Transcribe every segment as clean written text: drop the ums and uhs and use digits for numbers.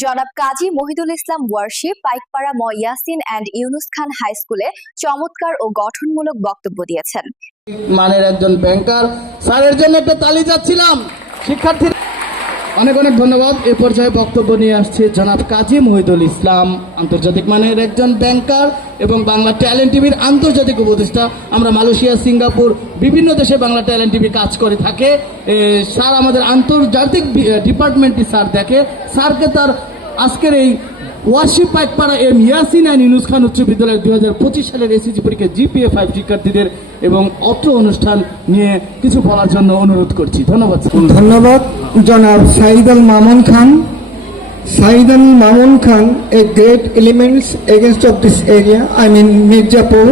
জনাব কাজী মহিদুল ইসলাম ওয়ার্শি পাইকপাড়া ম Yasin and Yunus Khan high স্কুলে চমৎকার ও গঠনমূলক বক্তব্য দিয়েছেন। মানের একজন ব্যাংকার স্যারের জন্য একটা তালি চাচ্ছিলাম। শিক্ষার্থী অনেক অনেক ধন্যবাদ। এ পর্যায়ে বক্তব্য নিয়ে আসছে জনাব কাজী মহিদুল ইসলাম, আন্তর্জাতিক মানের একজন ব্যাংকার এবং বাংলা ট্যালেন্ট টিভির আন্তর্জাতিক উপদেষ্টা। আমরা মালয়েশিয়া, সিঙ্গাপুর, বিভিন্ন দেশে বাংলা ট্যালেন্ট টিভি কাজ করে থাকে। স্যার আমাদের আন্তর্জাতিক ডিপার্টমেন্টটি স্যার দেখে। স্যারকে তার আজকের এই worship Paikpara M Yasin and Yunus Khan উচ্চ বিদ্যালয়ের 2025 সালের এসএসসি পরীক্ষা জিপিএ 5 শিক্ষার্থীদের এবং অত্র অনুষ্ঠান নিয়ে কিছু বলার জন্য অনুরোধ করছি। ধন্যবাদ। ধন্যবাদ জনাব Saeed Al Mamun Khan. Said Al Mamun Khan, a great elements against of this area, I mean Mirzapur,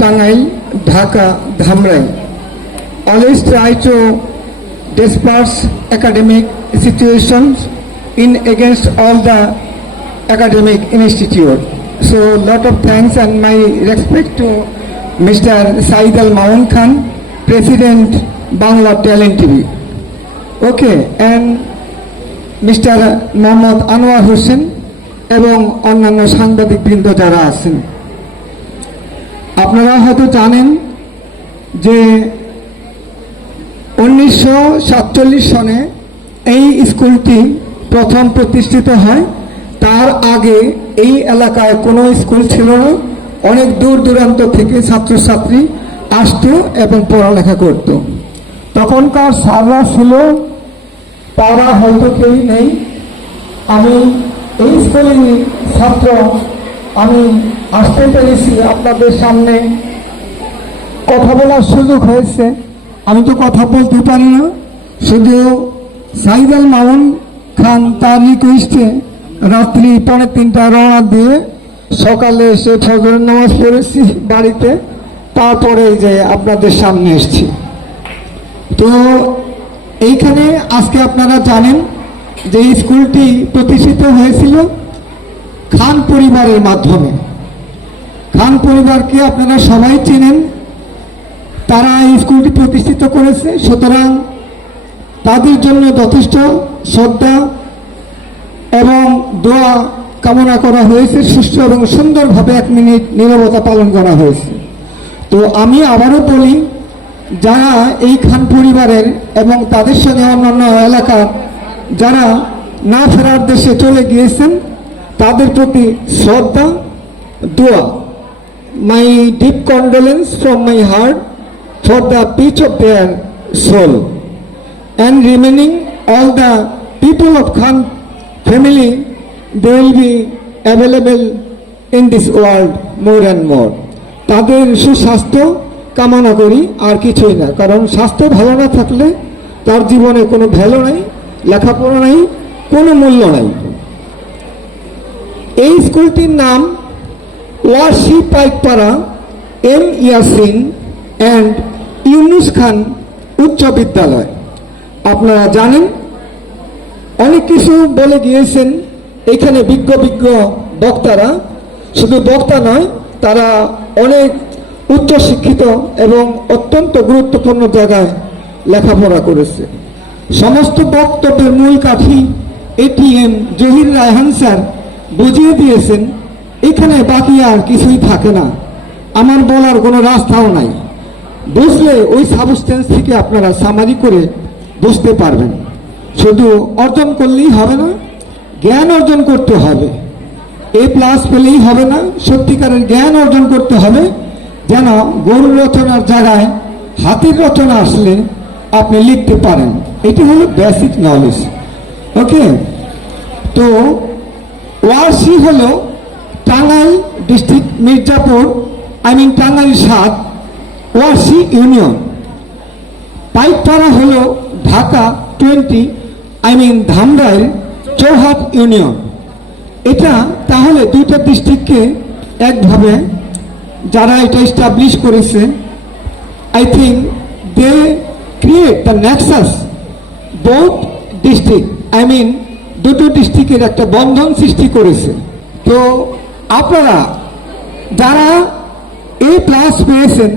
Tangail, Dhaka, Dhamrai. Always try to disperse academic situations in against all the academic institute. So lot of thanks and my respect to Mr. Said Al Mamun Khan, President Bangla Talent TV. Okay, and mister Mohammad Anwar Hossain এবং অন্যান্য সাংবাদিকবৃন্দ যারা আছেন, আপনারা হয়তো জানেন যে 1947 সনে এই স্কুলটি প্রথম প্রতিষ্ঠিত হয়। তার আগে এই এলাকায় কোনো স্কুল ছিল না। অনেক দূর দূরান্ত থেকে ছাত্রছাত্রী আসতো এবং পড়ালেখা করত। তখনকার স্যাররা ছিল, তারা হয়তো কেউ নেই। আমি এই স্কুলেরই ছাত্র, আমি আসতে পেরেছি, আপনাদের সামনে কথা বলার সুযোগ হয়েছে। আমি তো কথা বলতে পারি না, শুধু সাইদ আল মামুন খান তার রিকোয়েস্টে রাত্রি 2:30 রওনা দিয়ে সকালে এসে ফজরের নামাজ পড়েছি বাড়িতে, তারপরে যে আপনাদের সামনে এসেছি। তো এইখানে আজকে আপনারা জানেন যে স্কুলটি প্রতিষ্ঠিত হয়েছিল খান পরিবারের মাধ্যমে। খান পরিবারকে আপনারা সবাই চেনেন, তারা এই স্কুলটি প্রতিষ্ঠিত করেছে। সুতরাং তাদের জন্য যথেষ্ট শ্রদ্ধা এবং দোয়া কামনা করা হয়েছে। সুষ্ঠু এবং সুন্দরভাবে 1 মিনিট নীরবতা পালন করা হয়েছে। তো আমি আবারও বলি, যারা এই খান পরিবারের এবং তাদের সঙ্গে অন্যান্য এলাকার যারা না ফেরার দেশে চলে গিয়েছেন, তাদের প্রতি শ্রদ্ধা, দোয়া। My deep condolence from my heart for the peace of their soul and remaining all the people of Khan family, they will be available in this world more and more. তাদের সুস্বাস্থ্য কামনা করি, আর কিছুই না। কারণ স্বাস্থ্য ভালো না থাকলে তার জীবনে কোনো ভ্যালু নাই, লেখাপড়া নাই, কোনো মূল্য নাই। এই স্কুলটির নাম worship Paikpara M Yasin and Yunus Khan উচ্চ বিদ্যালয়। আপনারা জানেন, অনেক কিছু বলে গিয়েছেন এখানে বিজ্ঞ বক্তারা। শুধু বক্তা নয়, তারা অনেক উচ্চশিক্ষিত এবং অত্যন্ত গুরুত্বপূর্ণ জায়গায় লেখাপড়া করেছে। সমস্ত বক্তব্যের মূল কাঠি এটিএম জহির রায়হান স্যার বুঝিয়ে দিয়েছেন। এখানে বাকি আর কিছুই থাকে না, আমার বলার কোনো রাস্তাও নাই। বুঝলে ওই সাবস্টেন্স থেকে আপনারা সামারি করে বুঝতে পারবেন। শুধু অর্জন করলেই হবে না, জ্ঞান অর্জন করতে হবে। A+ পেলেই হবে না, সত্যিকারের জ্ঞান অর্জন করতে হবে, যেন গরুর রচনার জায়গায় হাতির রচনা আসলে আপনি লিখতে পারেন। এটি হলো বেসিক নলেজ। ওকে, তো ওয়ার্শি হলো টাঙ্গাইল ডিস্ট্রিক্ট, মির্জাপুর, টাঙ্গাইল 7 ওয়ার্শি ইউনিয়ন। পাইকপাড়া হলো ঢাকা 20, ধামরাইল চৌহাট ইউনিয়ন। এটা তাহলে দুইটা ডিস্ট্রিক্টকে একভাবে যারা এটা এস্টাবলিশ করেছে, I think they create the nexus both district, দুটো ডিস্ট্রিক্টের একটা বন্ধন সৃষ্টি করেছে। তো আপনারা যারা A+ পেয়েছেন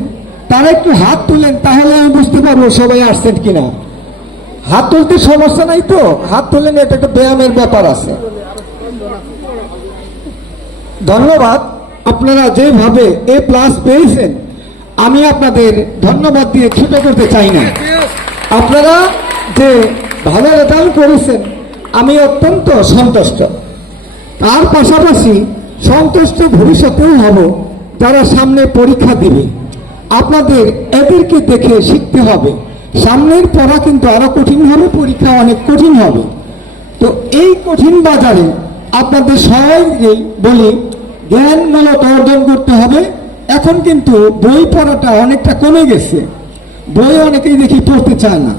তারা একটু হাত তুলেন, তাহলে আমি বুঝতে পারবো সবাই আসছেন কিনা। হাত তুলতে সমস্যা নাই তো, হাত তুলেন, এটা একটা ব্যায়ামের ব্যাপার আছে। ধন্যবাদ। আপনারা যেভাবে A+ পেয়েছেন, আমি আপনাদের ধন্যবাদ দিয়ে ছোট করতে চাই না। আপনারা যে ভালো রেজাল্ট করেছেন, আমি অত্যন্ত সন্তুষ্ট। তার পাশাপাশি সন্তুষ্ট ভবিষ্যতেও হব যারা সামনে পরীক্ষা দিবে। আপনাদের এদেরকে দেখে শিখতে হবে। সামনের পড়া কিন্তু আরো কঠিন হবে, পরীক্ষা অনেক কঠিন হবে। তো এই কঠিন বাজারে আপনাদের সবাইকেই বলি, জ্ঞানমূলক অর্জন করতে হবে। এখন কিন্তু বই পড়াটা অনেকটা কমে গেছে, বই অনেকেই দেখি পড়তে চায় না,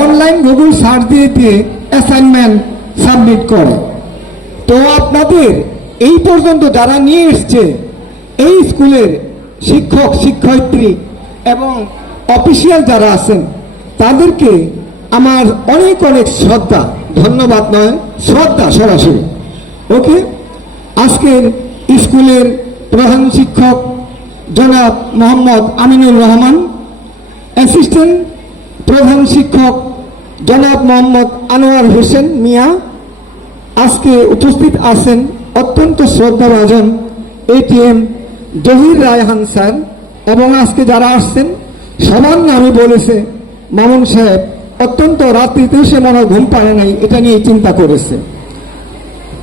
অনলাইন গুগল সার্চ দিয়ে দিয়ে অ্যাসাইনমেন্ট সাবমিট করে। তো আপনাদের এই পর্যন্ত যারা নিয়ে এসছে, এই স্কুলের শিক্ষক শিক্ষয়িত্রী এবং অফিসিয়াল যারা আছেন, তাদেরকে আমার অনেক অনেক শ্রদ্ধা, ধন্যবাদ নয় শ্রদ্ধা সরাসরি। ওকে, আজকের স্কুলের প্রধান শিক্ষক জনাব মোহাম্মদ আমিনুর রহমান, অ্যাসিস্ট্যান্ট প্রধান শিক্ষক জনাব মোহাম্মদ আনোয়ার হোসেন মিয়া, আজকে উপস্থিত আছেন অত্যন্ত শ্রদ্ধাভাজন ATM জহির রায়হান স্যার, এবং আজকে যারা আসছেন সবার নামই বলেছে। মামুন সাহেব অত্যন্ত রাত্রিতেও সে মনে হয় ঘুম পায় নাই, এটা নিয়ে চিন্তা করেছে।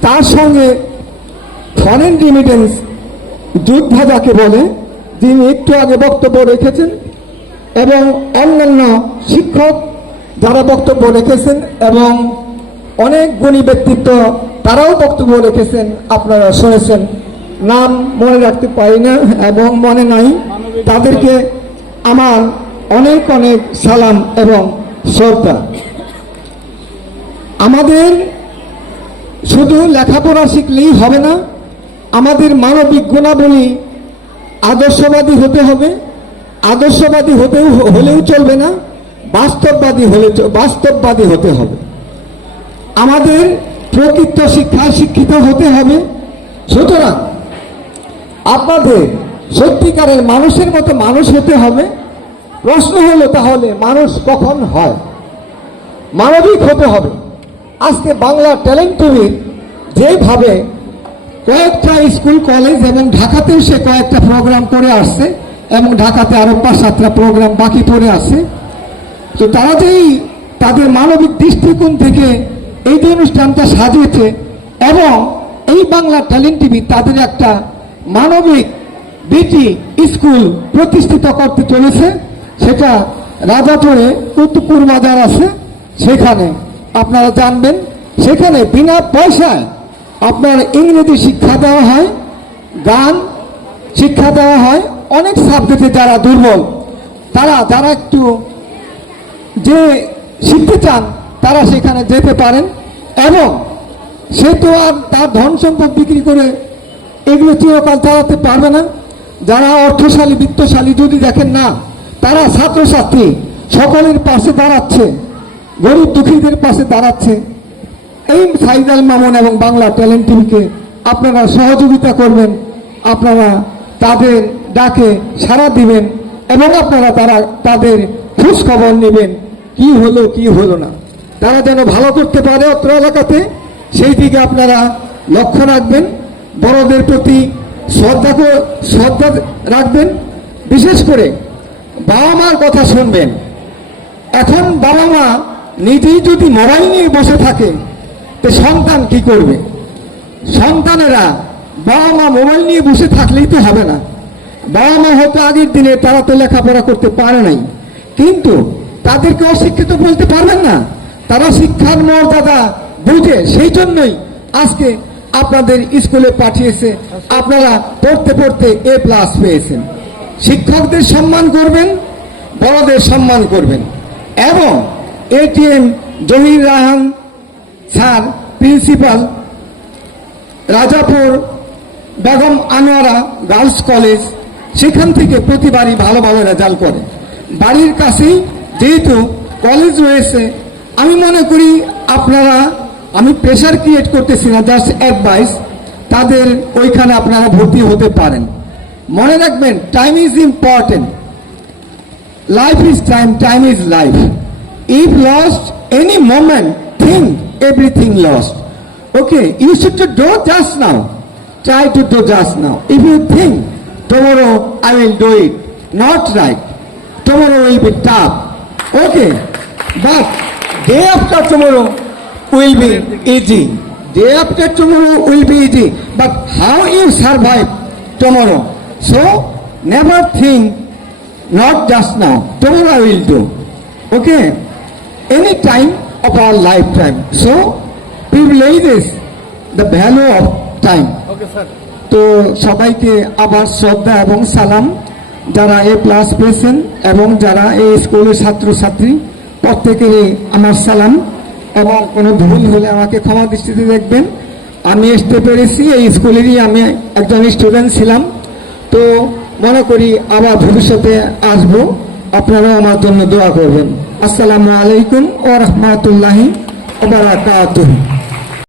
তার সঙ্গে ফরেন রিমিটেন্স যোদ্ধা যাকে বলে, যিনি একটু আগে বক্তব্য রেখেছেন, এবং অন্যান্য শিক্ষক যারা বক্তব্য রেখেছেন এবং অনেক গুণী ব্যক্তিত্ব তারাও বক্তব্য রেখেছেন, আপনারা শুনেছেন। নাম মনে রাখতে পারি না এবং মনে নাই, তাদেরকে আমার অনেক অনেক সালাম এবং শ্রদ্ধা। আমাদের শুধু লেখাপড়া শিখলেই হবে না, আমাদের মানবিক গুণাবলী আদর্শবাদী হতে হবে। আদর্শবাদী হলেও চলবে না, বাস্তববাদী হতে হবে। আমাদের প্রকৃত শিক্ষায় শিক্ষিত হতে হবে। সুতরাং আপনাদের সত্যিকারের মানুষের মতো মানুষ হতে হবে। প্রশ্ন হলো, তাহলে মানুষ কখন হয়? মানবিক হতে হবে। আজকে বাংলা ট্যালেন্ট টিভির যেভাবে কয়েকটা স্কুল কলেজ এবং ঢাকাতেও সে কয়েকটা প্রোগ্রাম করে আসছে, এবং ঢাকাতে আরো 5-7টা প্রোগ্রাম বাকি পড়ে আছে। তো তারা যেই তাদের মানবিক দৃষ্টিকোণ থেকে এই যে অনুষ্ঠানটা সাজিয়েছে, এবং এই বাংলা ট্যালেন্ট টিভি তাদের একটা মানবিক বিটি স্কুল প্রতিষ্ঠিত করতে চলেছে, সেটা রাজাপুরে কুতুবপুর বাজার আছে, সেখানে আপনারা জানবেন। সেখানে বিনা পয়সায় আপনার ইংরেজি শিক্ষা দেওয়া হয়, গান শিক্ষা দেওয়া হয়। অনেক সাবজেক্টে যারা দুর্বল, যারা একটু যে শিখতে চান, তারা সেখানে যেতে পারেন। এবং সে তো আর তার ধন সম্পদ বিক্রি করে এগুলো চিরকাল চালাতে পারবে না। যারা অর্থশালী বিত্তশালী যদি দেখেন না, তারা ছাত্রছাত্রী সকলের পাশে দাঁড়াচ্ছে, গরিব দুঃখীদের পাশে দাঁড়াচ্ছে। এই সাইদাল মামুন এবং বাংলা ট্যালেন্ট টিভিকে আপনারা সহযোগিতা করবেন, আপনারা তাদের ডাকে সাড়া দিবেন, এবং আপনারা তাদের খোঁজ খবর নেবেন, কি হলো কি হলো না, তারা যেন ভালো করতে পারে অত্র এলাকাতে, সেই দিকে আপনারা লক্ষ্য রাখবেন। বড়দের প্রতি শ্রদ্ধা রাখবেন। বিশেষ করে বাবা মার কথা শুনবেন। এখন বাবা মা নিজেই যদি মোবাইল নিয়ে বসে থাকে, তো সন্তান কি করবে? সন্তানেরা বাবা মা মোবাইল নিয়ে বসে থাকলেই তো হবে না। বাবা মা হয়তো আগের দিনে তারা তো লেখাপড়া করতে পারে নাই, কিন্তু তাদেরকে অশিক্ষিত বলতে পারবেন না। তারা শিক্ষার মর্যাদা বুঝে, সেই জন্যই আজকে আপনাদের স্কুলে পাঠিয়েছে। আপনারা পড়তে পড়তে A+ পেয়েছেন। শিক্ষকদের সম্মান করবেন, বড়দের সম্মান করবেন। এবং ATM Zahir Raihan sir, principal, Rajapur Begum Anwara girls college, সেখান থেকে প্রতিবারই ভালো ভালো রেজাল্ট করে। বাড়ির কাছেই যেহেতু কলেজ রয়েছে, আমি মনে করি আপনারা, আমি প্রেশার ক্রিয়েট করতেছি না, জাস্ট অ্যাডভাইস, তাদের ওইখানে আপনারা ভর্তি হতে পারেন। মনে রাখবেন, time is important, life is time, time is life. If lost any moment, think everything lost. Okay, you should do just now. try to do just now. If you think tomorrow I will do it, not right, tomorrow will be tough, okay, but day after tomorrow will be easy. Day after tomorrow will be easy, but how you survive tomorrow? So never think not just now, tomorrow I will do, okay, any time of our lifetime. So privileges the value of time. তো সবাইকে আবার শ্রদ্ধা এবং সালাম, যারা এ plus পেয়েছেন এবং যারা এই স্কুলের ছাত্রছাত্রী প্রত্যেকেরই আমার সালাম, এবং কোনো ভুল হলে আমাকে ক্ষমা দৃষ্টিতে দেখবেন। আমি আসতে পেরেছি, এই স্কুলেরই আমি একজন স্টুডেন্ট ছিলাম, তো মনে করি আবার ভবিষ্যতে আসব, আপনারাও আমার জন্য দোয়া করবেন। আসসালামু আলাইকুম ওয়া রাহমাতুল্লাহি ওয়া বারাকাতুহু।